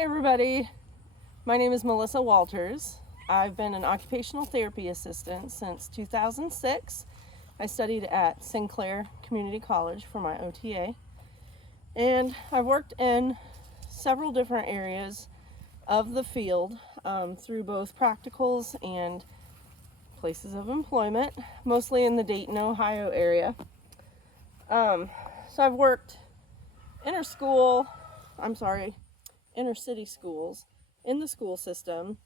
Hey everybody, my name is Melissa Walters. I've been an occupational therapy assistant since 2006. I studied at Sinclair Community College for my OTA, and I've worked in several different areas of the field through both practicals and places of employment, mostly in the Dayton, Ohio area. So I've worked inner city schools, in the school system,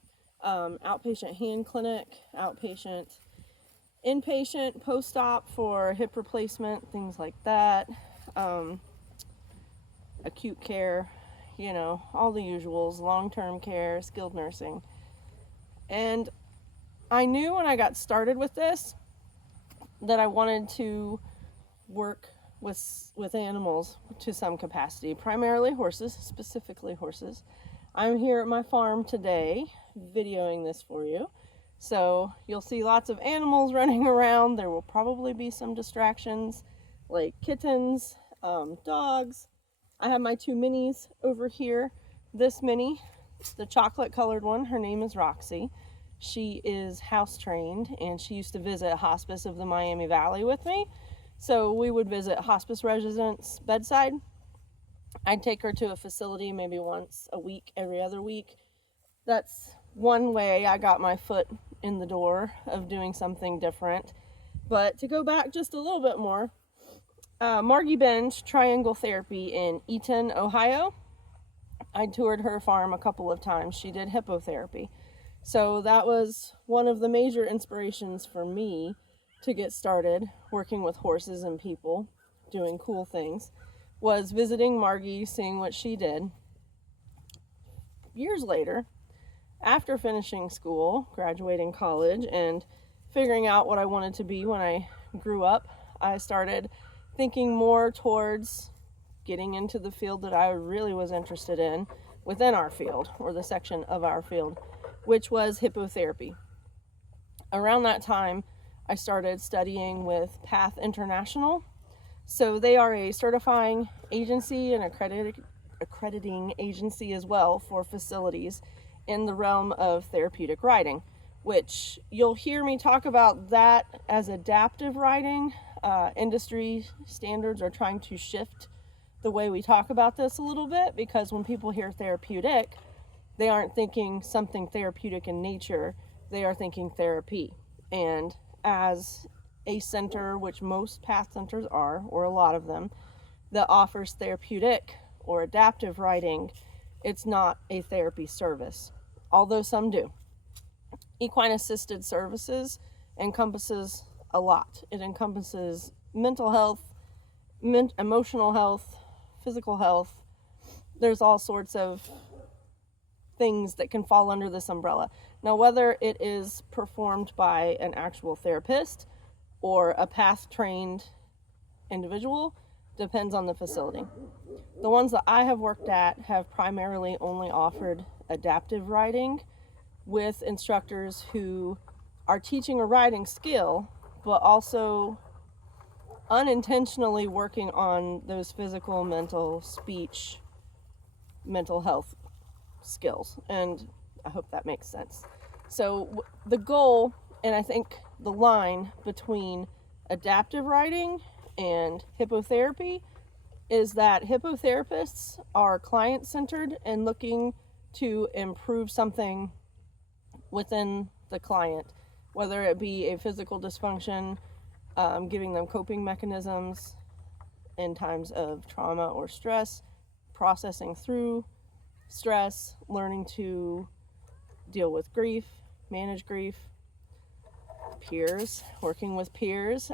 outpatient hand clinic, outpatient, inpatient, post-op for hip replacement, things like that, acute care, all the usuals, long-term care, skilled nursing. And I knew when I got started with this that I wanted to work with animals to some capacity, primarily horses, specifically horses. I'm here at my farm today videoing this for you. So you'll see lots of animals running around. There will probably be some distractions like kittens, dogs. I have my two minis over here. This mini, the chocolate colored one, her name is Roxy. She is house trained and she used to visit Hospice of the Miami Valley with me. So we would visit hospice residents bedside. I'd take her to a facility maybe once a week, every other week. That's one way I got my foot in the door of doing something different. But to go back just a little bit more, Margie Bench Triangle Therapy in Eaton, Ohio. I toured her farm a couple of times. She did hippotherapy. So that was one of the major inspirations for me to get started working with horses and people, doing cool things, was visiting Margie, seeing what she did. Years later, after finishing school, graduating college, and figuring out what I wanted to be when I grew up, I started thinking more towards getting into the field that I really was interested in within our field, or the section of our field, which was hippotherapy. Around that time, I started studying with PATH International. So they are a certifying agency and accrediting agency as well for facilities in the realm of therapeutic riding, which you'll hear me talk about that as adaptive riding. Industry standards are trying to shift the way we talk about this a little bit, because when people hear therapeutic, they aren't thinking something therapeutic in nature, they are thinking therapy. And as a center, which most PATH centers are, or a lot of them, that offers therapeutic or adaptive riding, it's not a therapy service, although some do. Equine assisted services encompasses a lot. It encompasses mental health, emotional health, physical health. There's all sorts of things that can fall under this umbrella. Now, whether it is performed by an actual therapist or a PATH trained individual depends on the facility. The ones that I have worked at have primarily only offered adaptive riding with instructors who are teaching a riding skill, but also unintentionally working on those physical, mental, speech, mental health skills. And I hope that makes sense. So the goal, and I think the line between adaptive riding and hippotherapy, is that hippotherapists are client-centered and looking to improve something within the client, whether it be a physical dysfunction, giving them coping mechanisms in times of trauma or stress, processing through stress, learning to deal with grief, manage grief, peers, working with peers.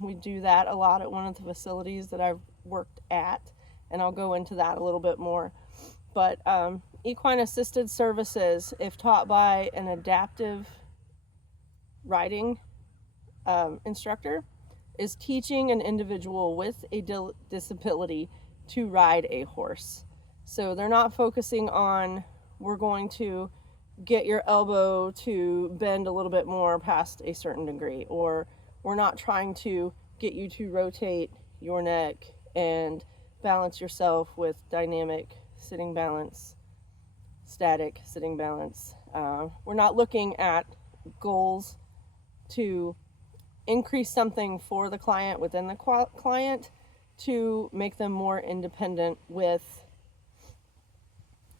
We do that a lot at one of the facilities that I've worked at, and I'll go into that a little bit more. But equine assisted services, if taught by an adaptive riding instructor, is teaching an individual with a disability to ride a horse. So they're not focusing on, we're going to get your elbow to bend a little bit more past a certain degree, or we're not trying to get you to rotate your neck and balance yourself with dynamic sitting balance static, sitting balance. We're not looking at goals to increase something for the client within the client to make them more independent with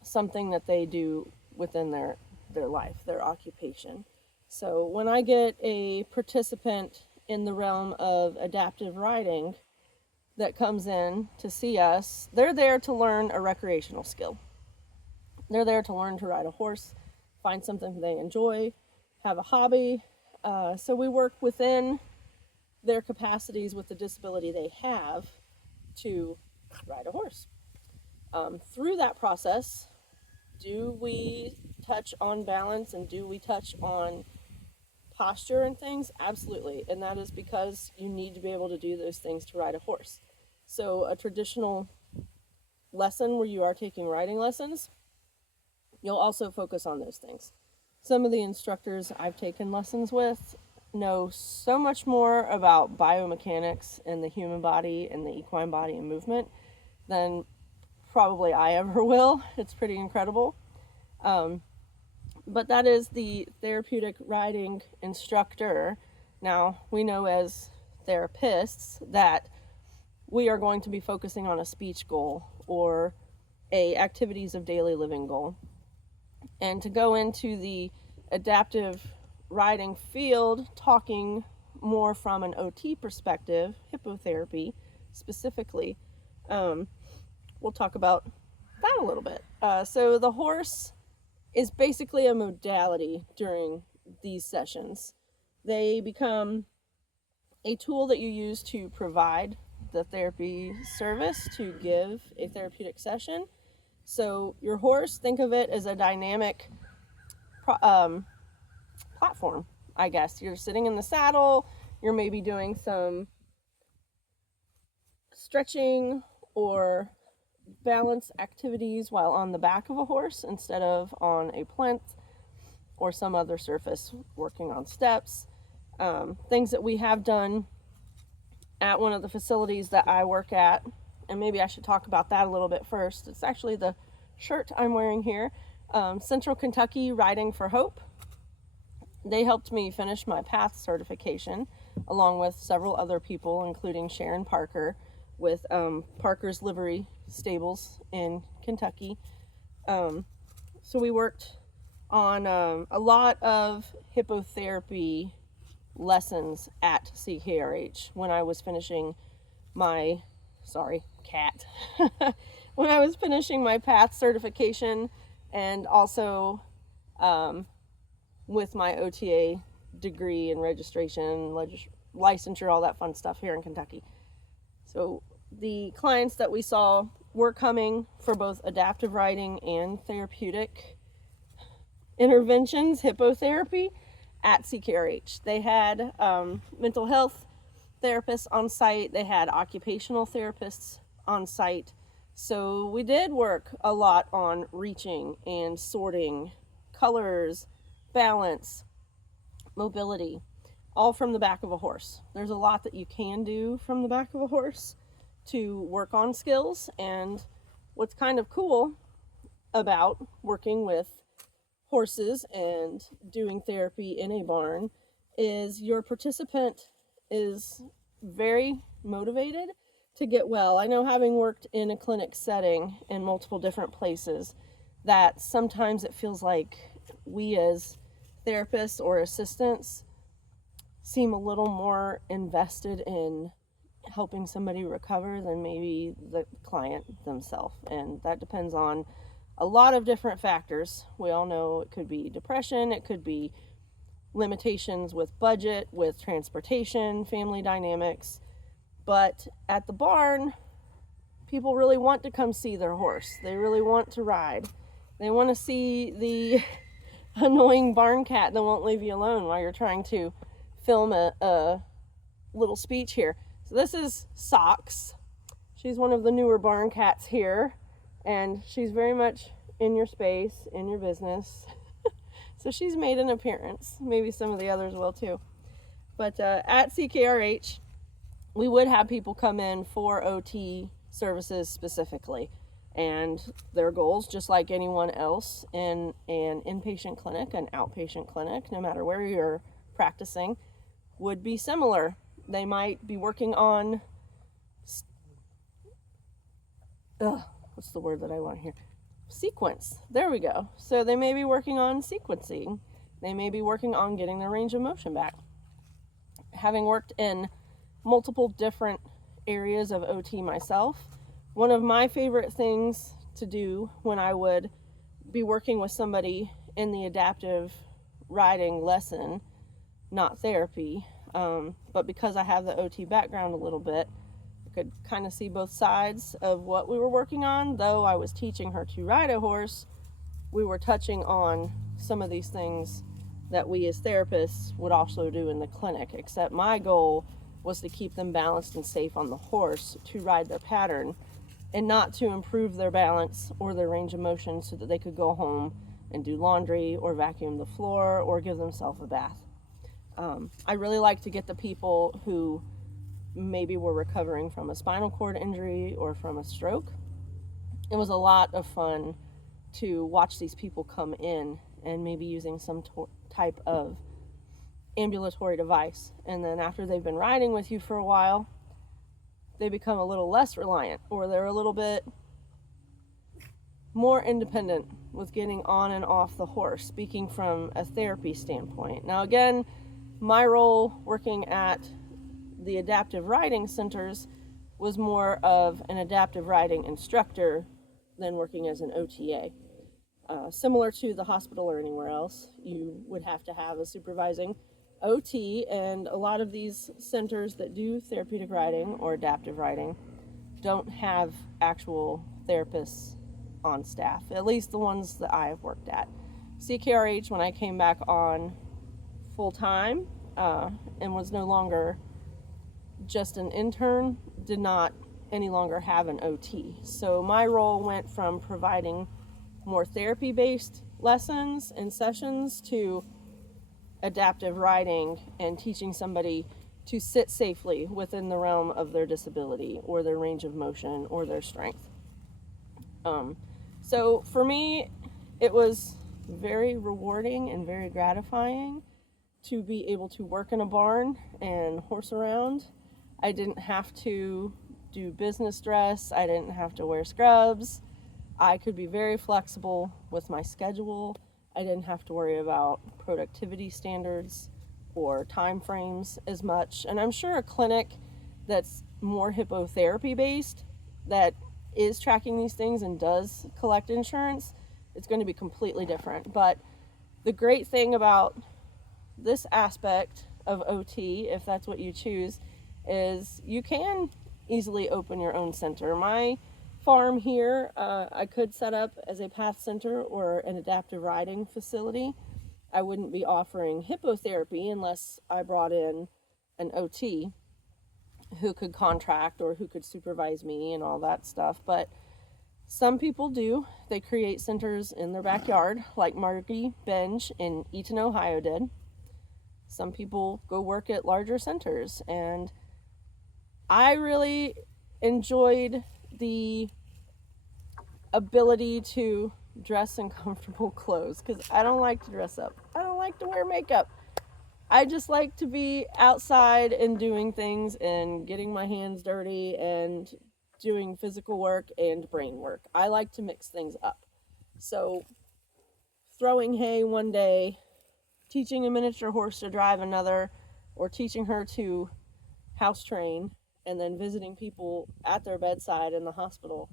something that they do within their life, their occupation. So when I get a participant in the realm of adaptive riding that comes in to see us, they're there to learn a recreational skill. They're there to learn to ride a horse, find something they enjoy, have a hobby. So we work within their capacities with the disability they have to ride a horse. Through that process, do we touch on balance and do we touch on posture and things? Absolutely. And that is because you need to be able to do those things to ride a horse. So a traditional lesson where you are taking riding lessons, you'll also focus on those things. Some of the instructors I've taken lessons with know so much more about biomechanics and the human body and the equine body and movement than probably I ever will. It's pretty incredible. But that is the therapeutic riding instructor. Now, we know as therapists that we are going to be focusing on a speech goal or a activities of daily living goal. And to go into the adaptive riding field, talking more from an OT perspective, hippotherapy specifically, we'll talk about that a little bit. So the horse is basically a modality during these sessions. They become a tool that you use to provide the therapy service to give a therapeutic session. So your horse, think of it as a dynamic platform, I guess. You're sitting in the saddle, you're maybe doing some stretching or balance activities while on the back of a horse instead of on a plinth or some other surface, working on steps. Things that we have done at one of the facilities that I work at, and maybe I should talk about that a little bit first. It's actually the shirt I'm wearing here. Central Kentucky Riding for Hope. They helped me finish my PATH certification along with several other people, including Sharon Parker with Parker's Livery Stables in Kentucky. So we worked on a lot of hippotherapy lessons at CKRH when I was finishing my, when I was finishing my PATH certification, and also with my OTA degree and registration, licensure, all that fun stuff here in Kentucky. So the clients that we saw were coming for both adaptive riding and therapeutic interventions, hippotherapy, at CKRH. They had mental health therapists on site. They had occupational therapists on site. So we did work a lot on reaching and sorting, colors, balance, mobility, all from the back of a horse. There's a lot that you can do from the back of a horse to work on skills. And what's kind of cool about working with horses and doing therapy in a barn is your participant is very motivated to get well. I know, having worked in a clinic setting in multiple different places, that sometimes it feels like we as therapists or assistants seem a little more invested in helping somebody recover than maybe the client themselves. And that depends on a lot of different factors. We all know it could be depression, it could be limitations with budget, with transportation, family dynamics. But at the barn, people really want to come see their horse. They really want to ride. They want to see the annoying barn cat that won't leave you alone while you're trying to film a little speech here. So this is Socks. She's one of the newer barn cats here, and she's very much in your space, in your business. So she's made an appearance. Maybe some of the others will too. But at CKRH, we would have people come in for OT services specifically. And their goals, just like anyone else in an inpatient clinic, an outpatient clinic, no matter where you're practicing, would be similar. They might be working on, what's the word that I want here? Sequence. There we go. So they may be working on sequencing. They may be working on getting their range of motion back. Having worked in multiple different areas of OT myself, one of my favorite things to do when I would be working with somebody in the adaptive riding lesson, not therapy, but because I have the OT background a little bit, I could kind of see both sides of what we were working on. Though I was teaching her to ride a horse, we were touching on some of these things that we as therapists would also do in the clinic, except my goal was to keep them balanced and safe on the horse to ride their pattern, and not to improve their balance or their range of motion so that they could go home and do laundry or vacuum the floor or give themselves a bath. I really like to get the people who maybe were recovering from a spinal cord injury or from a stroke. It was a lot of fun to watch these people come in and maybe using some type of ambulatory device. And then after they've been riding with you for a while, they become a little less reliant, or they're a little bit more independent with getting on and off the horse, speaking from a therapy standpoint. Now, again, my role working at the adaptive riding centers was more of an adaptive riding instructor than working as an OTA. Similar to the hospital or anywhere else, you would have to have a supervising OT, and a lot of these centers that do therapeutic riding or adaptive riding don't have actual therapists on staff, at least the ones that I have worked at. CKRH, when I came back on full time and was no longer just an intern, did not any longer have an OT. So my role went from providing more therapy-based lessons and sessions to adaptive riding and teaching somebody to sit safely within the realm of their disability or their range of motion or their strength. So for me, it was very rewarding and very gratifying to be able to work in a barn and horse around. I didn't have to do business dress. I didn't have to wear scrubs. I could be very flexible with my schedule. I didn't have to worry about productivity standards or time frames as much. And I'm sure a clinic that's more hippotherapy based, that is tracking these things and does collect insurance, it's going to be completely different. But the great thing about this aspect of OT, if that's what you choose, is you can easily open your own center. My farm here, I could set up as a PATH center or an adaptive riding facility. I wouldn't be offering hippotherapy unless I brought in an OT who could contract or who could supervise me and all that stuff. But some people do. They create centers in their backyard, like Margie Benj in Eaton, Ohio did. Some people go work at larger centers, and I really enjoyed the ability to dress in comfortable clothes, because I don't like to dress up. I don't like to wear makeup. I just like to be outside and doing things and getting my hands dirty and doing physical work and brain work. I like to mix things up. So throwing hay one day, teaching a miniature horse to drive another, or teaching her to house train, and then visiting people at their bedside in the hospital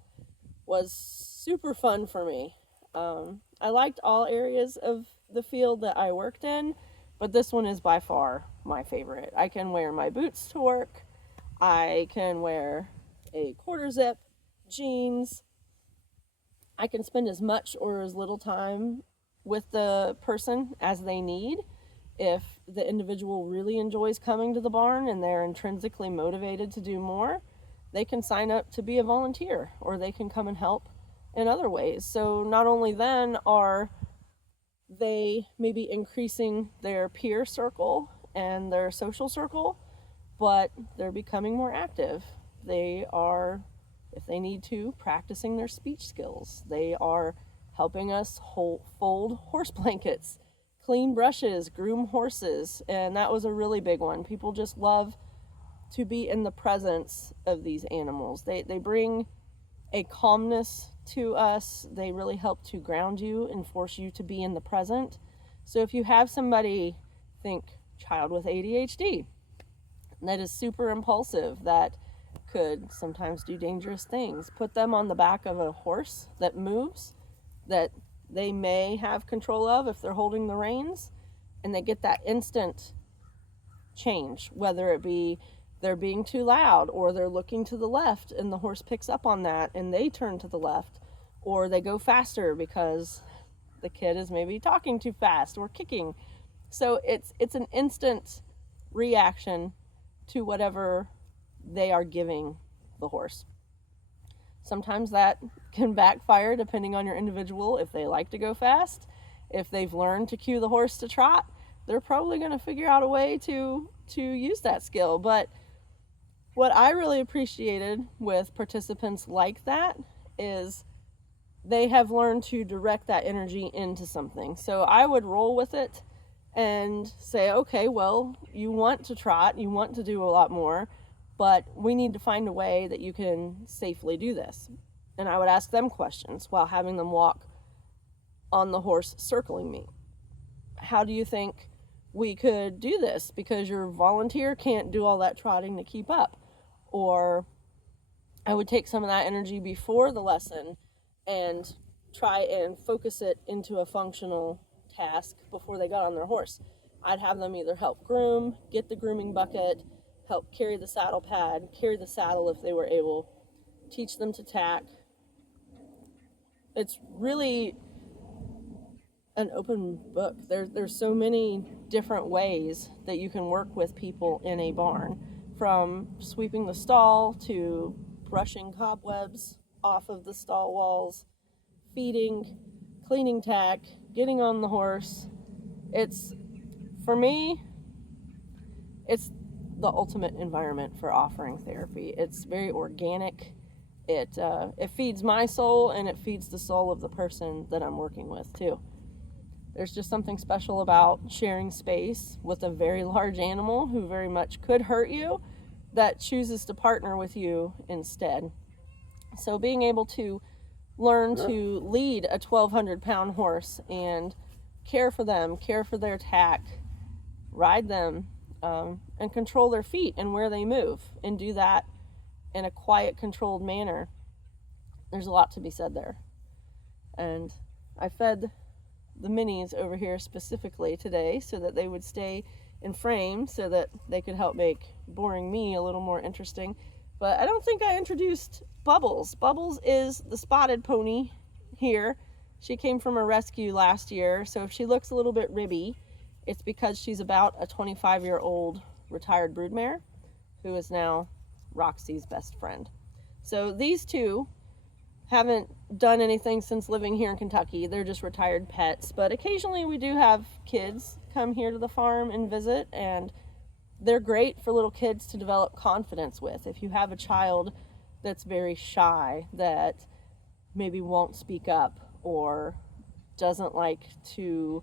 was super fun for me. I liked all areas of the field that I worked in, but this one is by far my favorite. I can wear my boots to work. I can wear a quarter zip, jeans. I can spend as much or as little time with the person as they need. If the individual really enjoys coming to the barn and they're intrinsically motivated to do more, they can sign up to be a volunteer, or they can come and help in other ways. So not only then are they maybe increasing their peer circle and their social circle, but they're becoming more active. They are if they need to, practicing their speech skills. They are helping us fold horse blankets, clean brushes, groom horses, and that was a really big one. People just love to be in the presence of these animals. They bring a calmness to us. They really help to ground you and force you to be in the present. So if you have somebody, think child with ADHD, that is super impulsive, that could sometimes do dangerous things, put them on the back of a horse that moves, that they may have control of if they're holding the reins, and they get that instant change, whether it be they're being too loud, or they're looking to the left and the horse picks up on that and they turn to the left, or they go faster because the kid is maybe talking too fast or kicking. So it's an instant reaction to whatever they are giving the horse. Sometimes that can backfire depending on your individual. If they like to go fast, if they've learned to cue the horse to trot, they're probably going to figure out a way to use that skill. But what I really appreciated with participants like that is they have learned to direct that energy into something. So I would roll with it and say, okay, well, you want to trot, you want to do a lot more, but we need to find a way that you can safely do this. And I would ask them questions while having them walk on the horse circling me. How do you think we could do this? Because your volunteer can't do all that trotting to keep up. Or I would take some of that energy before the lesson and try and focus it into a functional task before they got on their horse. I'd have them either help groom, get the grooming bucket, help carry the saddle pad, carry the saddle if they were able, teach them to tack. It's really an open book. There's so many different ways that you can work with people in a barn, from sweeping the stall to brushing cobwebs off of the stall walls, feeding, cleaning tack, getting on the horse. For me, it's the ultimate environment for offering therapy. It's very organic. It feeds my soul, and it feeds the soul of the person that I'm working with too. There's just something special about sharing space with a very large animal who very much could hurt you, that chooses to partner with you instead. So being able to learn to lead a 1,200-pound horse and care for them, care for their tack, ride them, and control their feet and where they move, and do that in a quiet, controlled manner, there's a lot to be said there. And I fed the minis over here specifically today so that they would stay in frame, so that they could help make boring me a little more interesting. But I don't think I introduced Bubbles. Bubbles is the spotted pony here. She came from a rescue last year, so if she looks a little bit ribby, it's because she's about a 25-year-old retired broodmare who is now Roxy's best friend. So these two haven't done anything since living here in Kentucky. They're just retired pets, but occasionally we do have kids come here to the farm and visit, and they're great for little kids to develop confidence with. If you have a child that's very shy, that maybe won't speak up or doesn't like to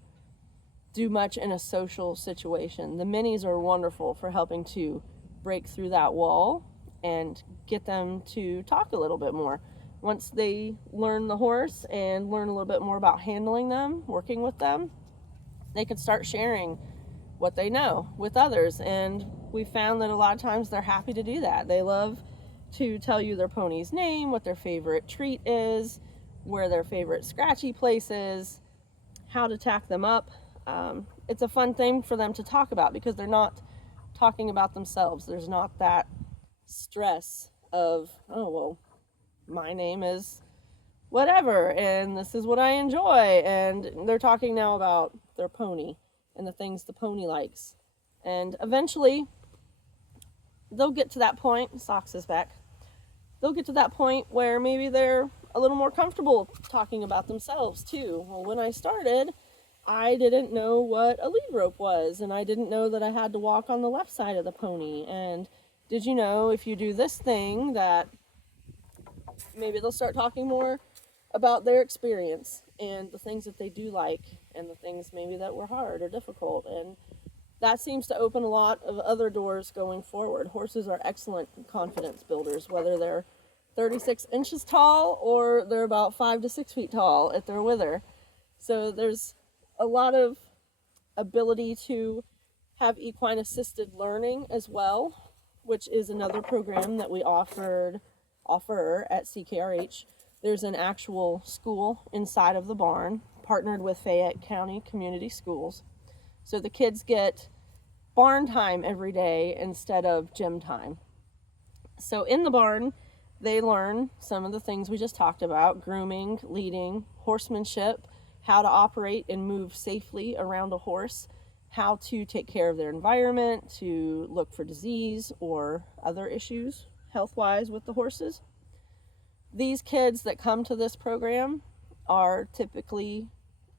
do much in a social situation, the minis are wonderful for helping to break through that wall and get them to talk a little bit more. Once they learn the horse and learn a little bit more about handling them, working with them, they can start sharing what they know with others. And we found that a lot of times they're happy to do that. They love to tell you their pony's name, what their favorite treat is, where their favorite scratchy place is, how to tack them up. It's a fun thing for them to talk about because they're not talking about themselves. There's not that stress of, oh, well, my name is whatever, and this is what I enjoy. And they're talking now about their pony and the things the pony likes. And eventually, they'll get to that point, Socks is back, they'll get to that point where maybe they're a little more comfortable talking about themselves too. Well, when I started, I didn't know what a lead rope was, and I didn't know that I had to walk on the left side of the pony. And did you know if you do this thing that maybe they'll start talking more about their experience and the things that they do like and the things maybe that were hard or difficult. And that seems to open a lot of other doors going forward. Horses are excellent confidence builders, whether they're 36 inches tall or they're about 5 to 6 feet tall at their wither. So there's a lot of ability to have equine assisted learning as well, which is another program that we offer at CKRH. There's an actual school inside of the barn, partnered with Fayette County Community Schools. So the kids get barn time every day instead of gym time. So in the barn, they learn some of the things we just talked about: grooming, leading, horsemanship, how to operate and move safely around a horse, how to take care of their environment, to look for disease or other issues health-wise with the horses. These kids that come to this program are typically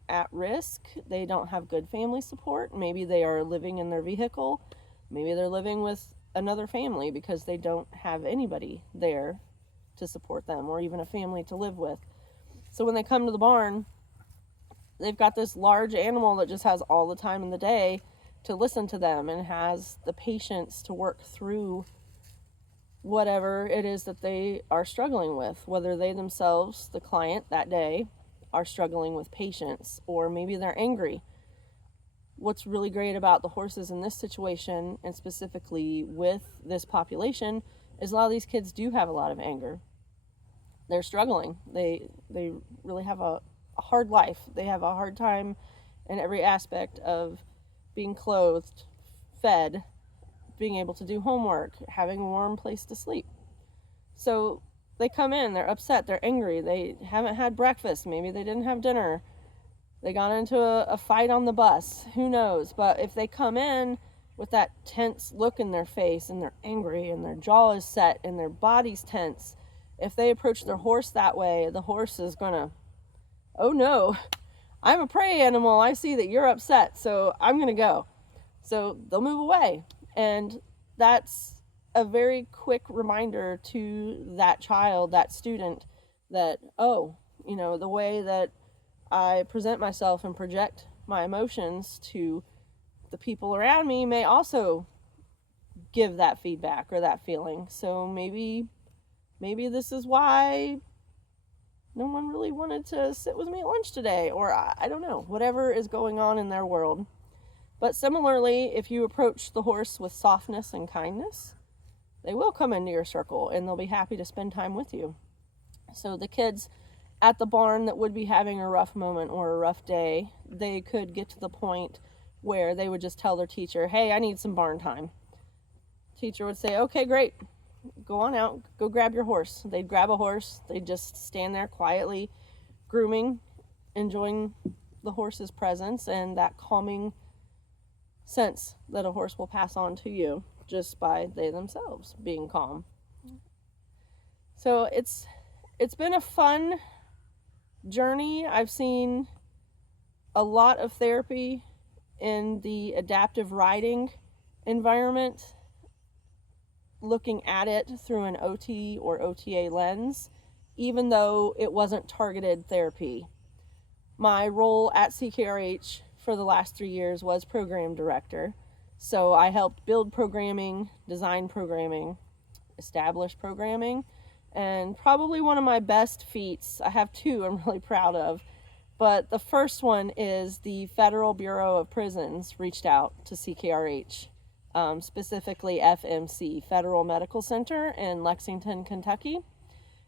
at risk. They don't have good family support. Maybe they are living in their vehicle. Maybe they're living with another family because they don't have anybody there to support them, or even a family to live with. So when they come to the barn, they've got this large animal that just has all the time in the day to listen to them and has the patience to work through whatever it is that they are struggling with, whether they themselves, the client that day, are struggling with patience, or maybe they're angry. What's really great about the horses in this situation, and specifically with this population, is a lot of these kids do have a lot of anger. They're struggling. They really have a hard life. They have a hard time in every aspect of being clothed, fed, being able to do homework, having a warm place to sleep. So they come in, they're upset, they're angry, they haven't had breakfast, maybe they didn't have dinner, they got into a fight on the bus, who knows. But if they come in with that tense look in their face, and they're angry, and their jaw is set, and their body's tense, if they approach their horse that way, the horse is gonna, oh no, I'm a prey animal, I see that you're upset, so I'm gonna go. So they'll move away. And that's a very quick reminder to that child, that student, that, oh, the way that I present myself and project my emotions to the people around me may also give that feedback or that feeling. So maybe this is why no one really wanted to sit with me at lunch today, or I don't know, whatever is going on in their world. But similarly, if you approach the horse with softness and kindness, they will come into your circle and they'll be happy to spend time with you. So the kids at the barn that would be having a rough moment or a rough day, they could get to the point where they would just tell their teacher, hey, I need some barn time. Teacher would say, okay, great, go on out, go grab your horse. They'd grab a horse, they'd just stand there quietly, grooming, enjoying the horse's presence and that calming sense that a horse will pass on to you just by they themselves being calm. So it's been a fun journey. I've seen a lot of therapy in the adaptive riding environment, looking at it through an OT or OTA lens, even though it wasn't targeted therapy. My role at CKRH for the last 3 years was program director. So I helped build programming, design programming, establish programming, and probably one of my best feats, I have two I'm really proud of, but the first one is the Federal Bureau of Prisons reached out to CKRH, specifically FMC, Federal Medical Center in Lexington, Kentucky.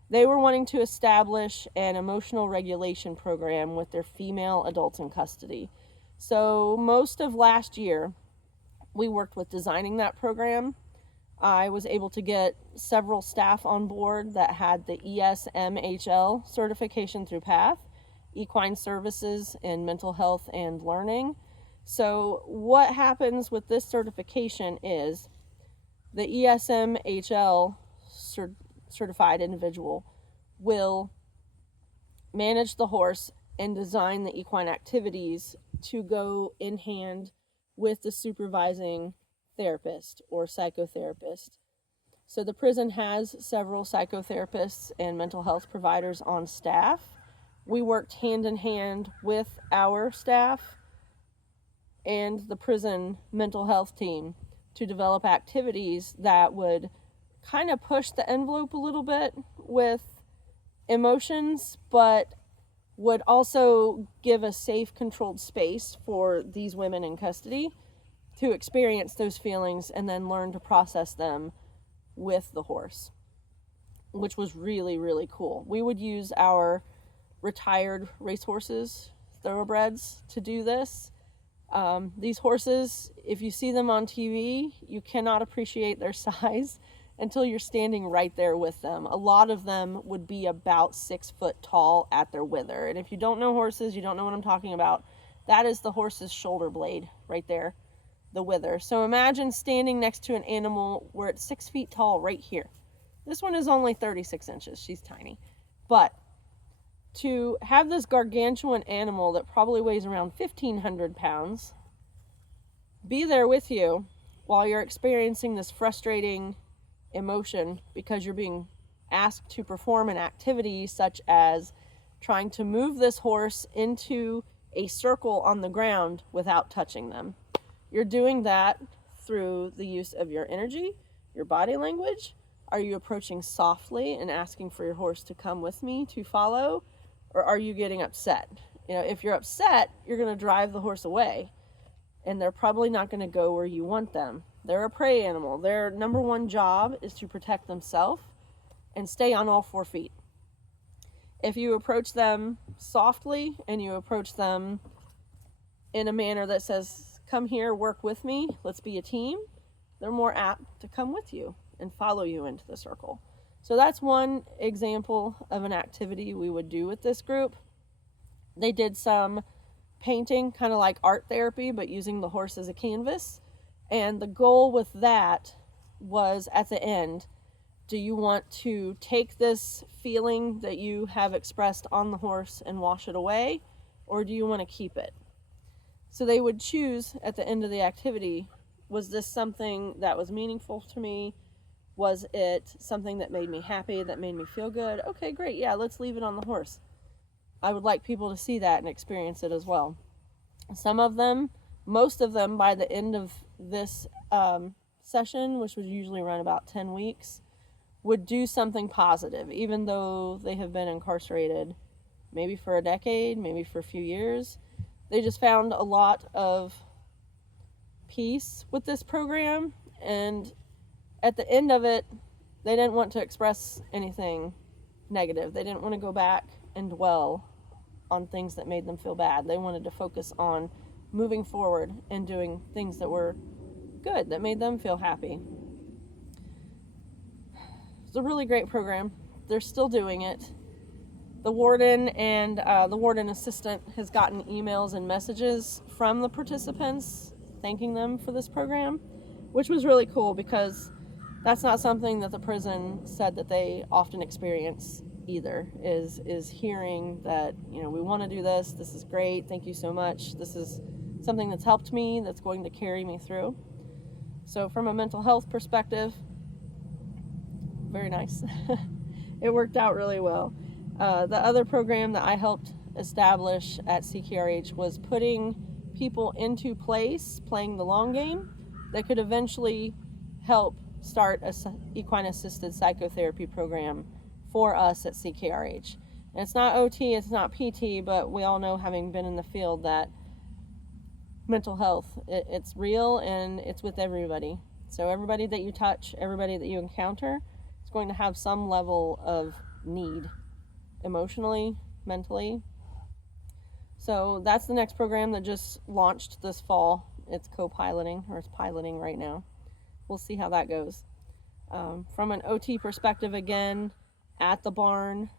They were wanting to establish an emotional regulation program with their female adults in custody. So most of last year, we worked with designing that program. I was able to get several staff on board that had the ESMHL certification through PATH, Equine Services in Mental Health and Learning. So what happens with this certification is the ESMHL certified individual will manage the horse and design the equine activities to go in hand with the supervising therapist or psychotherapist. So the prison has several psychotherapists and mental health providers on staff. We worked hand in hand with our staff and the prison mental health team to develop activities that would kind of push the envelope a little bit with emotions, but would also give a safe, controlled space for these women in custody to experience those feelings and then learn to process them with the horse, which was really, really cool. We would use our retired racehorses, thoroughbreds, to do this. These horses, if you see them on TV, you cannot appreciate their size until you're standing right there with them. A lot of them would be about 6 foot tall at their wither. And if you don't know horses, you don't know what I'm talking about. That is the horse's shoulder blade right there, the wither. So imagine standing next to an animal where it's 6 feet tall right here. This one is only 36 inches. She's tiny. But to have this gargantuan animal that probably weighs around 1,500 pounds be there with you while you're experiencing this frustrating emotion because you're being asked to perform an activity such as trying to move this horse into a circle on the ground without touching them. You're doing that through the use of your energy, your body language. Are you approaching softly and asking for your horse to come with me to follow? Or are you getting upset? If you're upset, you're going to drive the horse away, and they're probably not going to go where you want them. They're a prey animal. Their number one job is to protect themselves and stay on all 4 feet. If you approach them softly and you approach them in a manner that says, come here, work with me, let's be a team, they're more apt to come with you and follow you into the circle. So that's one example of an activity we would do with this group. They did some painting, kind of like art therapy, but using the horse as a canvas. And the goal with that was, at the end, do you want to take this feeling that you have expressed on the horse and wash it away, or do you want to keep it? So they would choose at the end of the activity, was this something that was meaningful to me? Was it something that made me happy, that made me feel good? Okay, great. Yeah, let's leave it on the horse. I would like people to see that and experience it as well. Some of them, most of them, by the end of this session, which would usually run about 10 weeks, would do something positive, even though they have been incarcerated maybe for a decade, maybe for a few years. They just found a lot of peace with this program, and at the end of it, they didn't want to express anything negative. They didn't want to go back and dwell on things that made them feel bad. They wanted to focus on moving forward and doing things that were good, that made them feel happy. It's a really great program. They're still doing it. The warden and the warden assistant has gotten emails and messages from the participants thanking them for this program, which was really cool because that's not something that the prison said that they often experience either, is hearing that, we want to do this. This is great. Thank you so much. This is something that's helped me, that's going to carry me through. So from a mental health perspective, very nice. It worked out really well. The other program that I helped establish at CKRH was putting people into place, playing the long game, that could eventually help start a equine-assisted psychotherapy program for us at CKRH. And it's not OT, it's not PT, but we all know, having been in the field, that mental health, it's real and it's with everybody. So everybody that you touch, everybody that you encounter, is going to have some level of need, emotionally, mentally. So that's the next program that just launched this fall. It's co-piloting, or it's piloting right now. We'll see how that goes. From an OT perspective, again, at the barn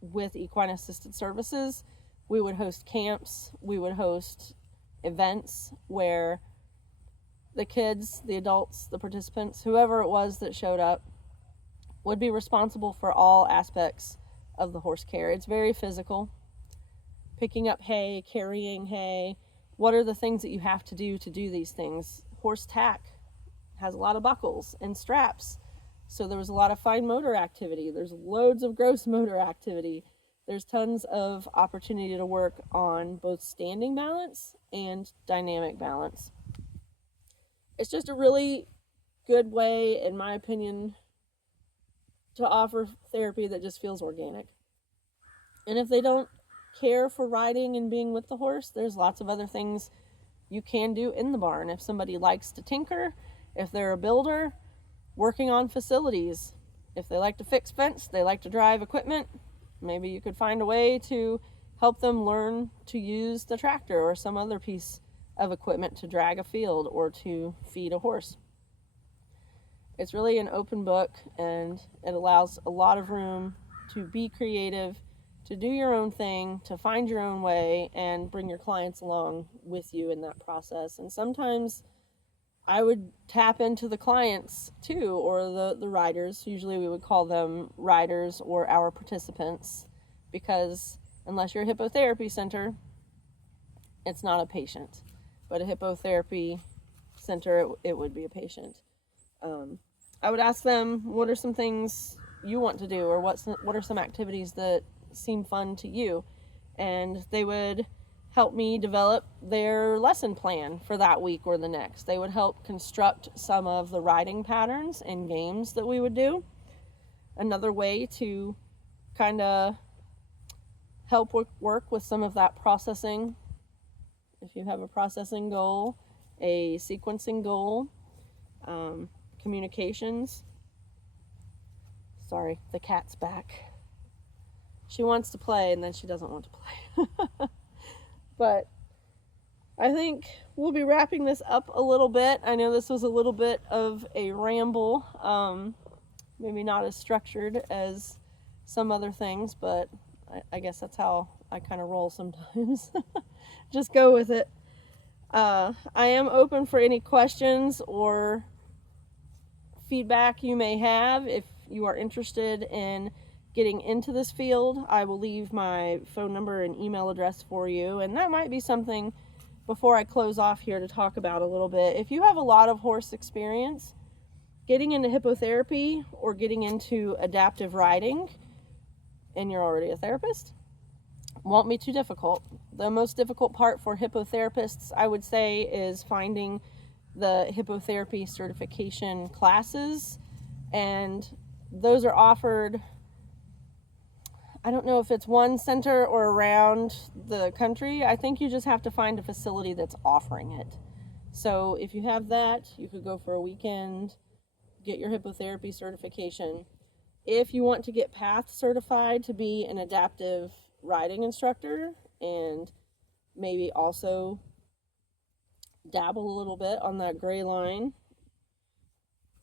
with equine assisted services, we would host camps, we would host events where the kids, the adults, the participants, whoever it was that showed up, would be responsible for all aspects of the horse care. It's very physical. Picking up hay, carrying hay. What are the things that you have to do these things? Horse tack has a lot of buckles and straps. So there was a lot of fine motor activity. There's loads of gross motor activity. There's tons of opportunity to work on both standing balance and dynamic balance. It's just a really good way, in my opinion, to offer therapy that just feels organic. And if they don't care for riding and being with the horse, there's lots of other things you can do in the barn. If somebody likes to tinker, if they're a builder, working on facilities, if they like to fix fence, they like to drive equipment, maybe you could find a way to help them learn to use the tractor or some other piece of equipment to drag a field or to feed a horse. It's really an open book, and it allows a lot of room to be creative, to do your own thing, to find your own way, and bring your clients along with you in that process. And sometimes I would tap into the clients too, or the riders. Usually we would call them riders or our participants, because unless you're a hippotherapy center, it's not a patient. But a hippotherapy center, it would be a patient. I would ask them, what are some things you want to do, or what are some activities that seem fun to you? And they would help me develop their lesson plan for that week or the next. They would help construct some of the riding patterns and games that we would do. Another way to kind of help work with some of that processing, if you have a processing goal, a sequencing goal, communications. Sorry, the cat's back. She wants to play and then she doesn't want to play. But I think we'll be wrapping this up a little bit. I know this was a little bit of a ramble, maybe not as structured as some other things, but I guess that's how I kind of roll sometimes. Just go with it. I am open for any questions or feedback you may have. If you are interested in getting into this field, I will leave my phone number and email address for you, and that might be something before I close off here to talk about a little bit. If you have a lot of horse experience, getting into hippotherapy or getting into adaptive riding, and you're already a therapist, won't be too difficult. The most difficult part for hippotherapists, I would say, is finding the hippotherapy certification classes, and those are offered, I don't know if it's one center or around the country. I think you just have to find a facility that's offering it. So if you have that, you could go for a weekend, get your hippotherapy certification. If you want to get PATH certified to be an adaptive riding instructor, and maybe also dabble a little bit on that gray line,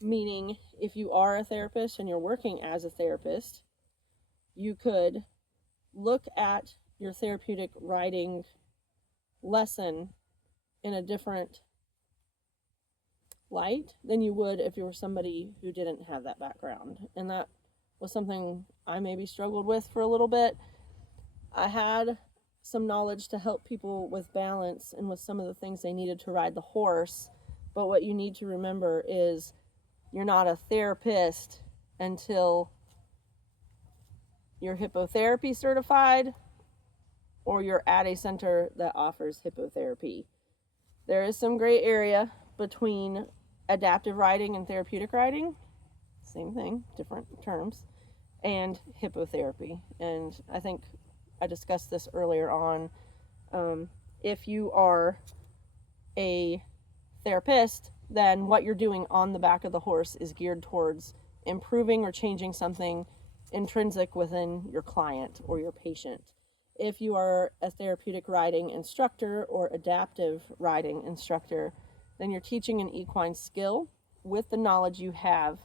meaning if you are a therapist and you're working as a therapist, you could look at your therapeutic riding lesson in a different light than you would if you were somebody who didn't have that background. And that was something I maybe struggled with for a little bit. I had some knowledge to help people with balance and with some of the things they needed to ride the horse, but what you need to remember is you're not a therapist until you're hippotherapy certified or you're at a center that offers hippotherapy. There is some gray area between adaptive riding and therapeutic riding, same thing, different terms, and hippotherapy. And I think I discussed this earlier on. If you are a therapist, then what you're doing on the back of the horse is geared towards improving or changing something intrinsic within your client or your patient. If you are a therapeutic riding instructor or adaptive riding instructor, then you're teaching an equine skill with the knowledge you have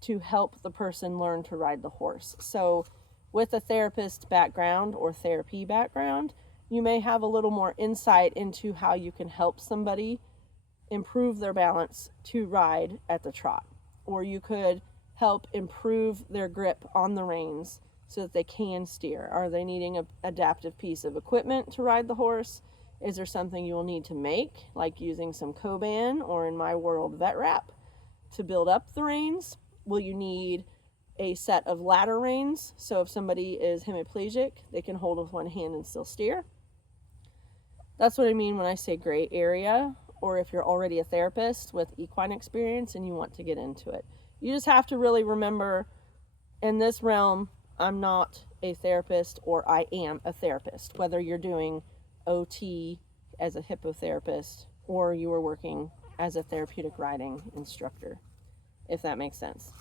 to help the person learn to ride the horse. So with a therapist background or therapy background, you may have a little more insight into how you can help somebody improve their balance to ride at the trot. Or you could help improve their grip on the reins so that they can steer. Are they needing an adaptive piece of equipment to ride the horse? Is there something you will need to make, like using some Coban or, in my world, vet wrap, to build up the reins? Will you need a set of ladder reins? So if somebody is hemiplegic, they can hold with one hand and still steer. That's what I mean when I say gray area, or if you're already a therapist with equine experience and you want to get into it. You just have to really remember, in this realm, I'm not a therapist, or I am a therapist, whether you're doing OT as a hippotherapist or you are working as a therapeutic riding instructor, if that makes sense.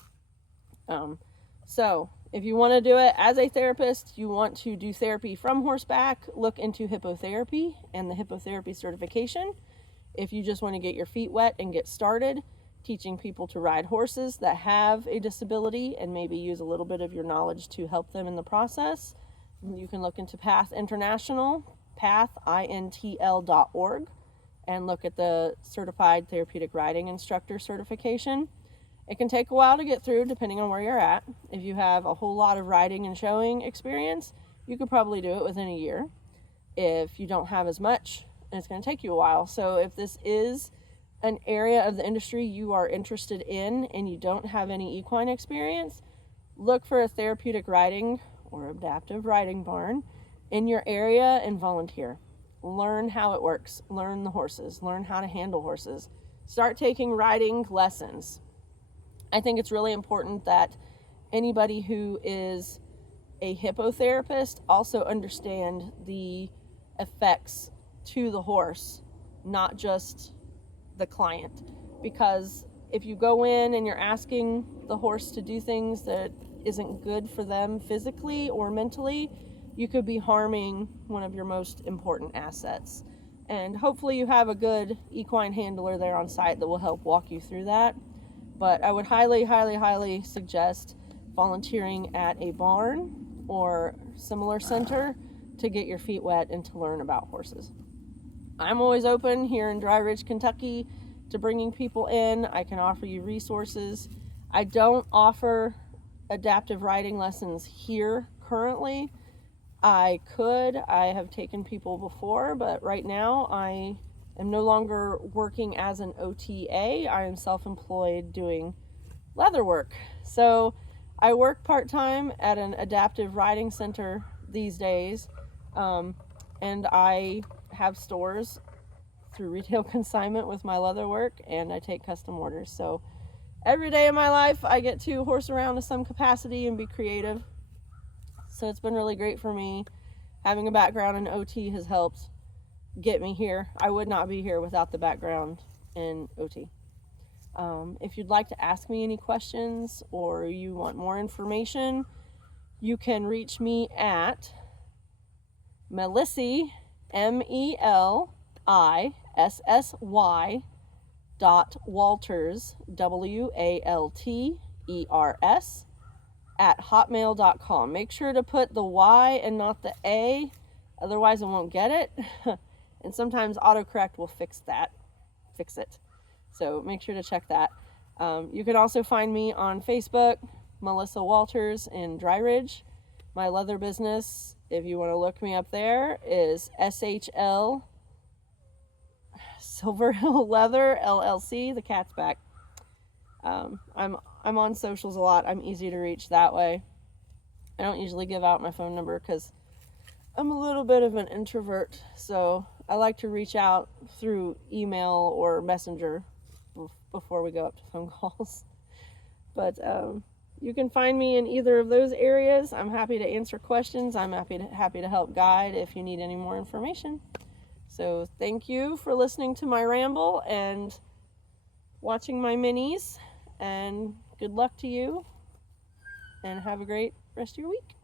So if you want to do it as a therapist, you want to do therapy from horseback, look into hippotherapy and the hippotherapy certification. If you just want to get your feet wet and get started teaching people to ride horses that have a disability and maybe use a little bit of your knowledge to help them in the process, you can look into PATH International, pathintl.org, and look at the Certified Therapeutic Riding Instructor certification. It can take a while to get through depending on where you're at. If you have a whole lot of riding and showing experience, you could probably do it within a year. If you don't have as much, it's going to take you a while. So if this is an area of the industry you are interested in and you don't have any equine experience, look for a therapeutic riding or adaptive riding barn in your area and volunteer. Learn how it works. Learn the horses. Learn how to handle horses. Start taking riding lessons. I think it's really important that anybody who is a hippotherapist also understand the effects to the horse, not just the client. Because if you go in and you're asking the horse to do things that isn't good for them physically or mentally, you could be harming one of your most important assets. And hopefully you have a good equine handler there on site that will help walk you through that. But I would highly, highly, highly suggest volunteering at a barn or similar center to get your feet wet and to learn about horses. I'm always open here in Dry Ridge, Kentucky to bringing people in. I can offer you resources. I don't offer adaptive riding lessons here currently. I have taken people before, but right now I am no longer working as an OTA. I am self-employed doing leather work. So I work part-time at an adaptive riding center these days, and I have stores through retail consignment with my leather work, and I take custom orders. So every day of my life I get to horse around to some capacity and be creative. So it's been really great for me. Having a background in OT has helped get me here. I would not be here without the background in OT. If you'd like to ask me any questions or you want more information, you can reach me at Melissy, melissy.walters, WALTERS, at hotmail.com. Make sure to put the Y and not the A, otherwise I won't get it. And sometimes autocorrect will fix it. So make sure to check that. You can also find me on Facebook, Melissa Walters in Dry Ridge. My leather business, if you want to look me up there, is SHL Silver Hill Leather LLC. The cat's back. I'm on socials a lot. I'm easy to reach that way. I don't usually give out my phone number because I'm a little bit of an introvert, so I like to reach out through email or messenger before we go up to phone calls. But you can find me in either of those areas. I'm happy to answer questions. I'm happy to help guide if you need any more information. So thank you for listening to my ramble and watching my minis, and good luck to you, and have a great rest of your week.